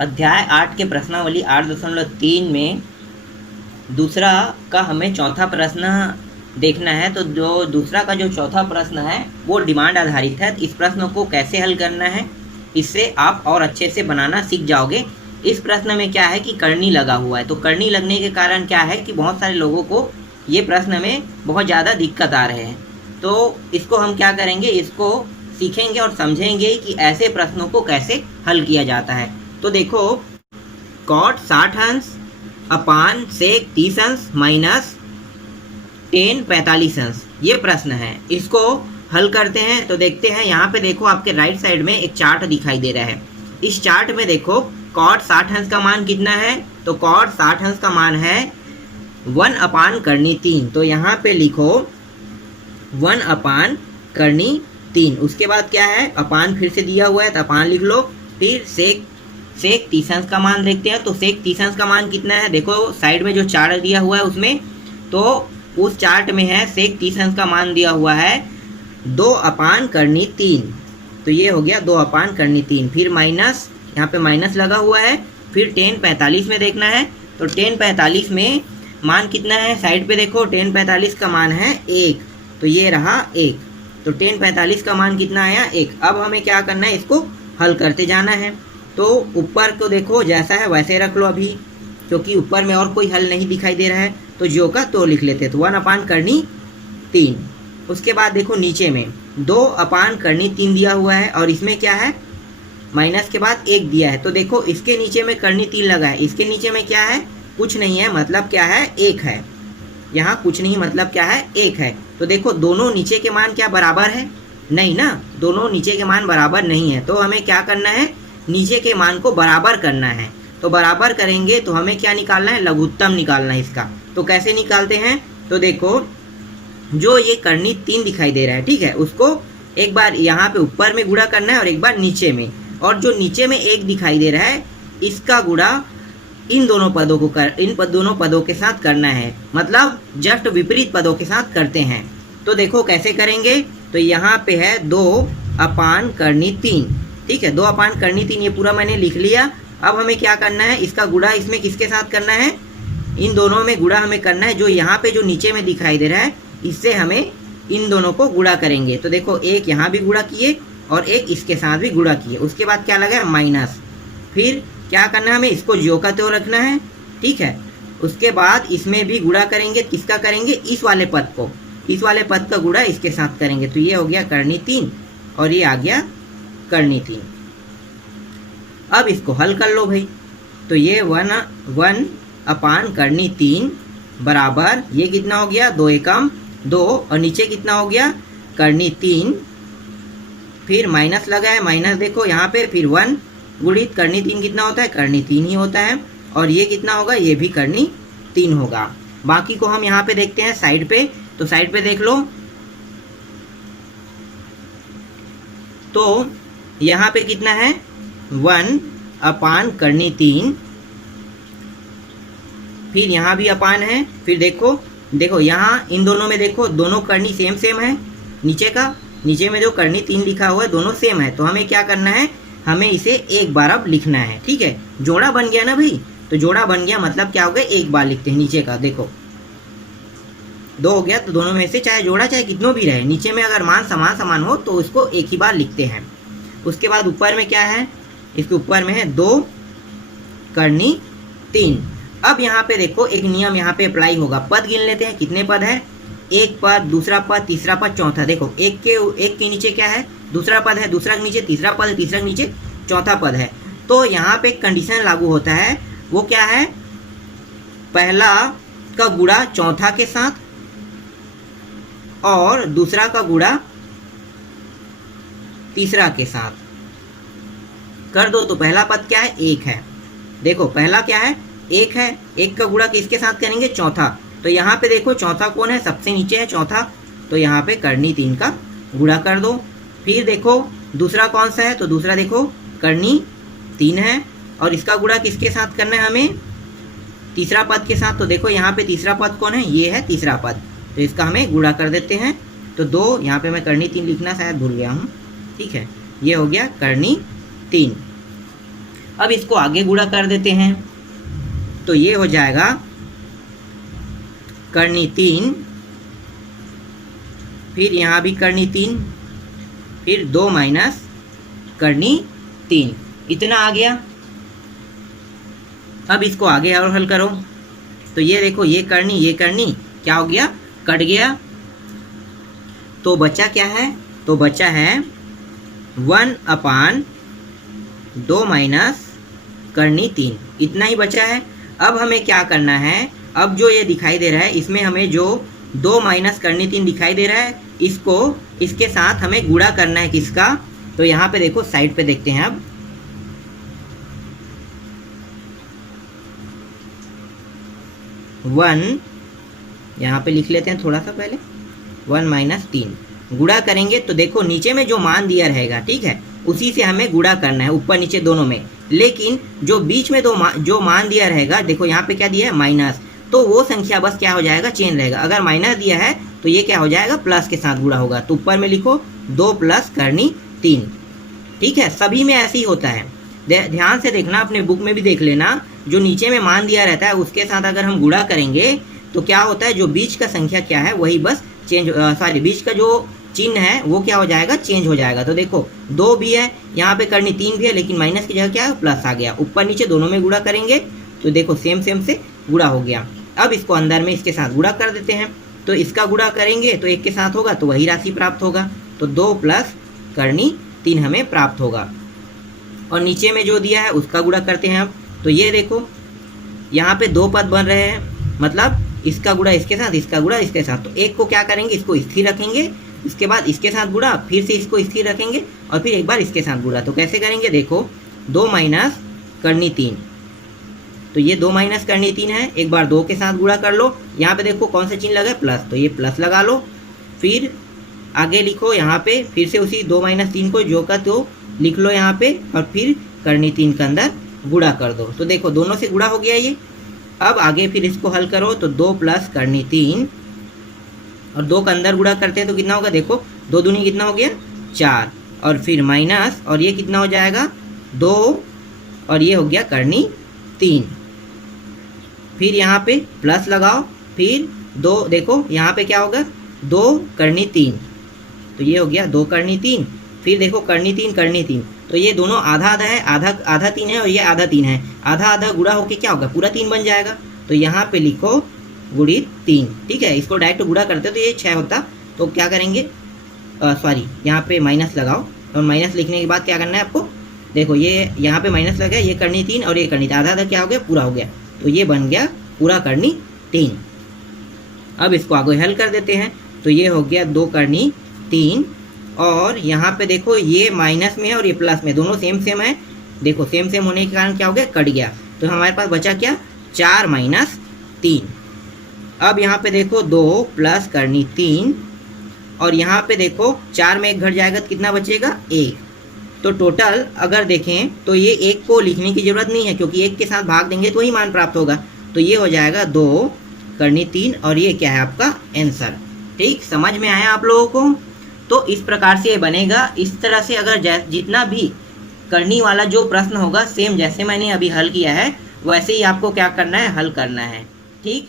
अध्याय 8 के प्रश्नावली 8.3 में दूसरा का हमें चौथा प्रश्न देखना है। तो जो दूसरा का जो चौथा प्रश्न है वो डिमांड आधारित है। इस प्रश्न को कैसे हल करना है, इससे आप और अच्छे से बनाना सीख जाओगे। इस प्रश्न में क्या है कि करनी लगा हुआ है, तो करनी लगने के कारण क्या है कि बहुत सारे लोगों को ये प्रश्न में बहुत ज़्यादा दिक्कत आ रहे हैं। तो इसको हम क्या करेंगे, इसको सीखेंगे और समझेंगे कि ऐसे प्रश्नों को कैसे हल किया जाता है। तो देखो, कॉट 60 अंश अपान सेक 30 अंश माइनस टेन 45 अंश, ये प्रश्न है। इसको हल करते हैं। तो देखते हैं, यहाँ पे देखो आपके राइट साइड में एक चार्ट दिखाई दे रहा है। इस चार्ट में देखो कॉट 60 अंश का मान कितना है, तो कॉट 60 अंश का मान है 1 अपान करनी 3। तो यहाँ पे लिखो 1 अपान करनी 3। उसके बाद क्या है, अपान फिर से दिया हुआ है तो अपान लिख लो। फिर सेक 30 अंश का मान देखते हैं। तो सेक 30 अंश का मान कितना है, देखो साइड में जो चार्ट दिया हुआ है उसमें, तो उस चार्ट में है सेक 30 अंश का मान दिया हुआ है 2 अपान करनी 3। तो ये हो गया 2 अपान करनी 3। फिर माइनस, यहाँ पे माइनस लगा हुआ है। फिर 10 45 में देखना है। तो 10 45 में मान कितना है, साइड पे देखो 10 45 का मान है 1। तो ये रहा 1। तो 10 45 का मान कितना आया, 1। अब हमें क्या करना है, इसको हल करते जाना है। तो ऊपर को देखो जैसा है वैसे रख लो अभी, क्योंकि ऊपर में और कोई हल नहीं दिखाई दे रहा है। तो जो का तो लिख लेते हैं। तो 1 अपान करनी 3। उसके बाद देखो नीचे में 2 अपान करनी 3 दिया हुआ है और इसमें क्या है, माइनस के बाद 1 दिया है। तो देखो इसके नीचे में करनी 3 लगा है, इसके नीचे में क्या है, कुछ नहीं है, मतलब क्या है, 1 है। यहाँ कुछ नहीं, मतलब क्या है, 1 है। तो देखो दोनों नीचे के मान क्या बराबर है, नहीं ना, दोनों नीचे के मान बराबर नहीं है। तो हमें क्या करना है, नीचे के मान को बराबर करना है। तो बराबर करेंगे तो हमें क्या निकालना है, लघुत्तम निकालना है इसका। तो कैसे निकालते हैं, तो देखो जो ये करनी 3 दिखाई दे रहा है, ठीक है, उसको एक बार यहाँ पे ऊपर में गुणा करना है और एक बार नीचे में। और जो नीचे में 1 दिखाई दे रहा है, इसका गुणा इन दोनों पदों को दोनों पदों के साथ करना है, मतलब जस्ट विपरीत पदों के साथ करते हैं। तो देखो कैसे करेंगे, तो यहाँ पे है 2 अपान करनी 3, ठीक है, 2 अपान करनी 3, ये पूरा मैंने लिख लिया। अब हमें क्या करना है, इसका गुणा इसमें किसके साथ करना है, इन दोनों में गुणा हमें करना है। जो यहाँ पे जो नीचे में दिखाई दे रहा है, इससे हमें इन दोनों को गुणा करेंगे। तो देखो एक यहाँ भी गुणा किए और एक इसके साथ भी गुणा किए। उसके बाद क्या लगा, माइनस। फिर क्या करना है, हमें इसको ज्यों का त्यों रखना है, ठीक है। उसके बाद इसमें भी गुणा करेंगे, किसका करेंगे, इस वाले पद को, इस वाले पद का गुणा इसके साथ करेंगे। तो ये हो गया करनी 3 और ये आ गया करनी 3। अब इसको हल कर लो भाई। तो ये 1 अपान करनी 3 बराबर, ये कितना हो गया, 2 एकम 2 और नीचे कितना हो गया, करनी 3। फिर माइनस लगा है, माइनस देखो यहाँ पे, फिर 1 गुणित करनी 3 कितना होता है, करनी 3 ही होता है। और ये कितना होगा, ये भी करनी 3 होगा। बाकी को हम यहाँ पे देखते हैं साइड पे। तो साइड पे देख लो, तो यहाँ पे कितना है, 1 अपान करनी 3। फिर यहाँ भी अपान है। फिर देखो यहाँ इन दोनों में देखो, दोनों करनी सेम है। नीचे में जो करनी 3 लिखा हुआ है, दोनों सेम है। तो हमें क्या करना है, हमें इसे एक बार अब लिखना है, ठीक है। जोड़ा बन गया ना भाई, तो जोड़ा बन गया मतलब क्या हो गया, एक बार लिखते हैं। नीचे का देखो 2 हो गया, तो दोनों में से चाहे जोड़ा चाहे कितनों भी रहे, नीचे में अगर मान समान हो तो इसको एक ही बार लिखते हैं। उसके बाद ऊपर में क्या है, इसके ऊपर में है 2 करनी 3। अब यहाँ पे देखो एक नियम यहाँ पे अप्लाई होगा। पद गिन लेते हैं, कितने पद है, एक पद, दूसरा पद, तीसरा पद, चौथा। देखो एक के नीचे क्या है, दूसरा पद है, दूसरा के नीचे तीसरा पद है, तीसरा के नीचे चौथा पद है। तो यहाँ पे एक कंडीशन लागू होता है, वो क्या है, पहला का गुणा चौथा के साथ और दूसरा का गुणा तीसरा के साथ कर दो। तो पहला पद क्या है, 1 है। देखो पहला क्या है, 1 है, 1 का गुणा किसके साथ करेंगे, चौथा। तो यहाँ पे देखो चौथा कौन है, सबसे नीचे है चौथा। तो यहाँ पे करनी 3 का गुणा कर दो। फिर देखो दूसरा कौन सा है, तो दूसरा देखो करनी 3 है और इसका गुणा किसके साथ करना है, हमें तीसरा पद के साथ। तो देखो यहाँ पे तीसरा पद कौन है, ये है तीसरा पद। तो इसका हमें गुणा कर देते हैं। तो 2, यहाँ पे मैं करनी 3 लिखना शायद भूल गया हूँ, ठीक है। ये हो गया करनी 3। अब इसको आगे गुणा कर देते हैं, तो ये हो जाएगा करनी 3, फिर यहाँ भी करनी 3, फिर 2 माइनस करनी 3, इतना आ गया। अब इसको आगे और हल करो, तो ये देखो ये करनी क्या हो गया, कट गया। तो बचा क्या है, तो बचा है 1/2 माइनस करनी 3, इतना ही बचा है। अब हमें क्या करना है, अब जो ये दिखाई दे रहा है इसमें हमें जो 2 माइनस करनी 3 दिखाई दे रहा है, इसको इसके साथ हमें गुणा करना है किसका, तो यहाँ पे देखो साइड पे देखते हैं। अब 1 यहाँ पे लिख लेते हैं थोड़ा सा पहले, 1 माइनस 3 गुणा करेंगे तो देखो नीचे में जो मान दिया रहेगा, ठीक है, उसी से हमें गुणा करना है ऊपर नीचे दोनों में। लेकिन जो बीच में जो मान दिया रहेगा, देखो यहाँ पे क्या दिया है माइनस, तो वो संख्या बस क्या हो जाएगा, चेंज रहेगा। अगर माइनस दिया है तो ये क्या हो जाएगा, प्लस के साथ गुणा होगा। तो ऊपर में लिखो 2 प्लस करनी 3, ठीक है। सभी में ऐसे ही होता है, ध्यान से देखना, अपने बुक में भी देख लेना। जो नीचे में मान दिया रहता है उसके साथ अगर हम गुणा करेंगे तो क्या होता है, जो बीच का संख्या क्या है वही बस चेंज, बीच का जो चिन्ह है वो क्या हो जाएगा, चेंज हो जाएगा। तो देखो 2 भी है, यहाँ पे करनी 3 भी है, लेकिन माइनस की जगह क्या है, प्लस आ गया। ऊपर नीचे दोनों में गुणा करेंगे तो देखो सेम से गुणा हो गया। अब इसको अंदर में इसके साथ गुणा कर देते हैं, तो इसका गुणा करेंगे तो एक के साथ होगा तो वही राशि प्राप्त होगा। तो 2 प्लस करनी 3 हमें प्राप्त होगा। और नीचे में जो दिया है उसका गुणा करते हैं। अब तो ये देखो यहाँ पे 2 पद बन रहे हैं, मतलब इसका गुणा इसके साथ, इसका गुणा इसके साथ। तो एक को क्या करेंगे, इसको स्थिर रखेंगे, इसके बाद इसके साथ गुणा, फिर से इसको स्थिर रखेंगे और फिर एक बार इसके साथ गुणा। तो कैसे करेंगे, देखो 2 माइनस करनी 3, तो ये 2 माइनस करनी 3 है, एक बार 2 के साथ गुणा कर लो। यहाँ पे देखो कौन सा चिन्ह लगा है, प्लस, तो ये प्लस लगा लो। फिर आगे लिखो यहाँ पे फिर से उसी 2 माइनस 3 को जो का तो लिख लो यहाँ पे, और फिर करनी 3 के अंदर गुणा कर दो। तो देखो दोनों से गुणा हो गया ये। अब आगे फिर इसको हल करो, तो 2 प्लस करनी 3 और 2 का अंदर गुणा करते हैं तो कितना होगा, देखो 2 दूनी कितना हो गया 4, और फिर माइनस, और ये कितना हो जाएगा 2, और ये हो गया करनी 3। फिर यहाँ पे प्लस लगाओ, फिर 2, देखो यहाँ पे क्या होगा 2 करनी 3, तो ये हो गया 2 करनी 3। फिर देखो करनी 3, तो ये दोनों आधा आधा है, आधा 3 है और ये आधा 3 है, आधा आधा गुणा होके क्या होगा, पूरा 3 बन जाएगा। तो यहाँ पे लिखो गुणित 3, ठीक है। इसको डायरेक्ट गुणा करते हो तो ये 6 होता, तो क्या करेंगे, यहाँ पे माइनस लगाओ, और माइनस लिखने के बाद क्या करना है आपको, देखो ये यहाँ पे माइनस लगा, ये करनी 3 और ये करनी 3, आधा आधा क्या हो गया, पूरा हो गया। तो ये बन गया पूरा करनी 3। अब इसको आगे हल कर देते हैं, तो ये हो गया 2 करनी 3, और यहाँ पे देखो ये माइनस में है और ये प्लस में, दोनों सेम है। देखो सेम होने के कारण क्या हो गया, कट गया। तो हमारे पास बचा क्या, 4 माइनस 3। अब यहाँ पे देखो 2 प्लस करनी 3, और यहाँ पे देखो 4 में 1 घट जाएगा तो कितना बचेगा, 1। तो टोटल अगर देखें तो ये 1 को लिखने की ज़रूरत नहीं है, क्योंकि 1 के साथ भाग देंगे तो ही मान प्राप्त होगा। तो ये हो जाएगा 2 करनी 3, और ये क्या है आपका आंसर। ठीक, समझ में आया आप लोगों को। तो इस प्रकार से ये बनेगा। इस तरह से अगर जितना भी करनी वाला जो प्रश्न होगा, सेम जैसे मैंने अभी हल किया है वैसे ही आपको क्या करना है, हल करना है। ठीक।